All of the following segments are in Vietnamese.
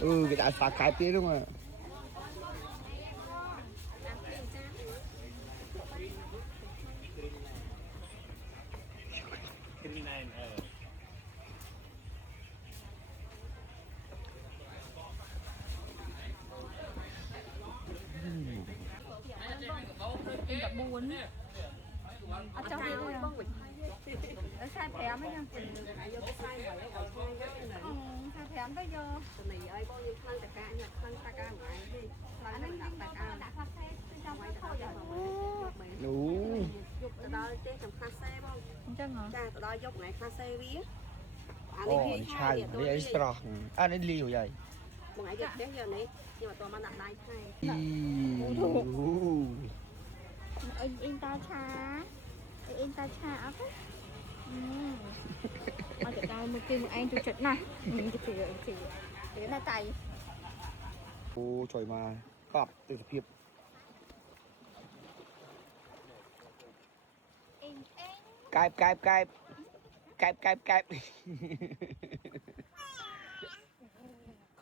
Ừ cái đã xả cái tí đúng không ạ? Em gặp buồn ở trong đây ở sai thèm ấy nha sai thèm bây giờ này ơi bao nhiêu khăn tất cả nhặt khăn tất cả ngoài đi khăn anh đặt cà phê trong cái thôi Đủ. dục từ đó trên trong cà phê không chân hả cha từ đó dục này cà phê vía Ồ chai đấy extra. À đấy liều vậy. một ngày dục thế giờ này nhưng mà tôi mà đặt đây hay in ta cha á mà cái tao một kim một anh cho trận này thì để là tay Ô trời mà cọp từ thực hiệp. Cạp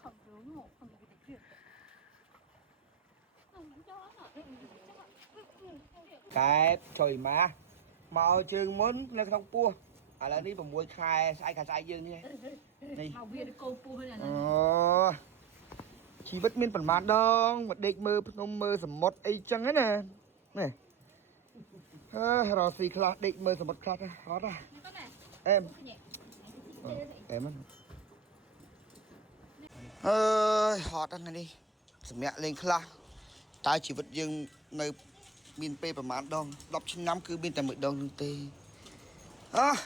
không đúng một không được chuyện cạp trời mà mau chừng muốn lên không cua à là đi bằng mùi khai sai dương như này màu bia cô pu hay là chỉ bất miên phần mát đông một địch mơ không mơ sầm mót ấy chăng ấy nè này rồi xì khla địch mơ sầm mót khla đó ra em em ơi họ đang này đi mẹ lên khla tai chỉ vật dương nơi miền pe phần mát đông đọc trên năm cứ bên tại mực đông tê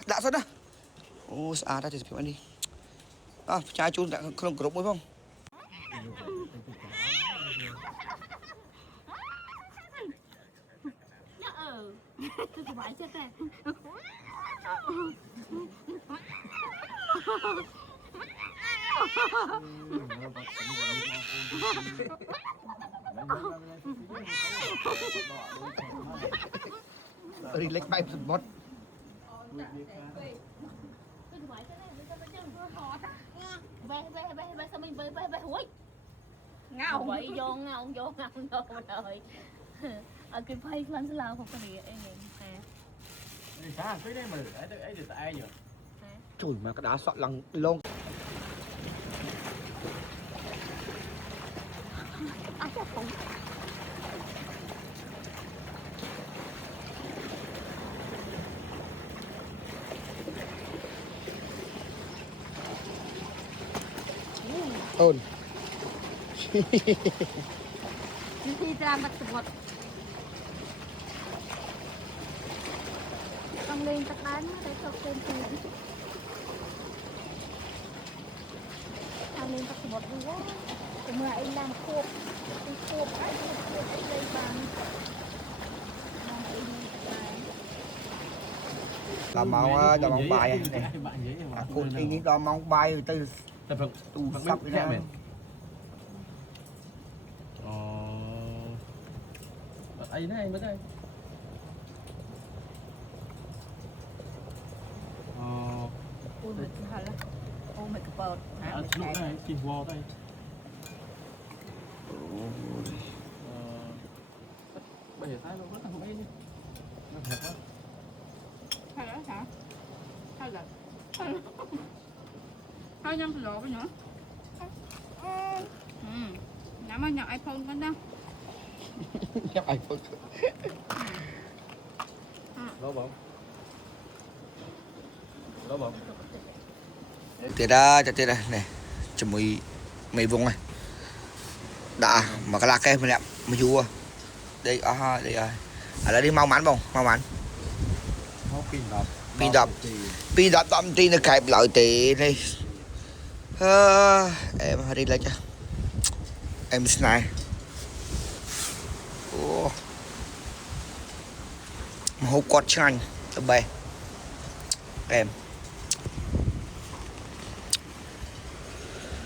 đã sao đó ô ra thì phải đi trái chun đã không group mới không tôi thì bãi chết này relax bay một về sao mình về húi ngào vậy vô ngào rồi ở cái phây lên sẽ lao không có gì em sáng cái đấy mà ấy được ai nhỉ chùi mà cái đá sọt lằng lông chắc không ôn khi ra mặt một tăng lên tắc bán để cho thêm tiền tăng lên tắc một nữa mà anh làm khô anh lấy bằng làm mong bài này cột đi đó mong bài từ tủ sắp ra ấy này mới đây ôi mày hả là ôi mày cái bột hả lúc này chìm vô đây bây giờ thái nó rất là không ấy nó thật quá hay đó hả hay là hai năm lộ với nữa nãy mà nhập iPhone con đó nhập iPhone đó bông đó bông tiệt ra cho tiệt này chấm mì vùng này đã mà cái lá cây mình đẹp mà vua đây đây rồi là đi mau mắn không mau mắn pin đập tâm tin nó kẹp lại tì đi em đi lại cho em này hộp quạt chanh bè em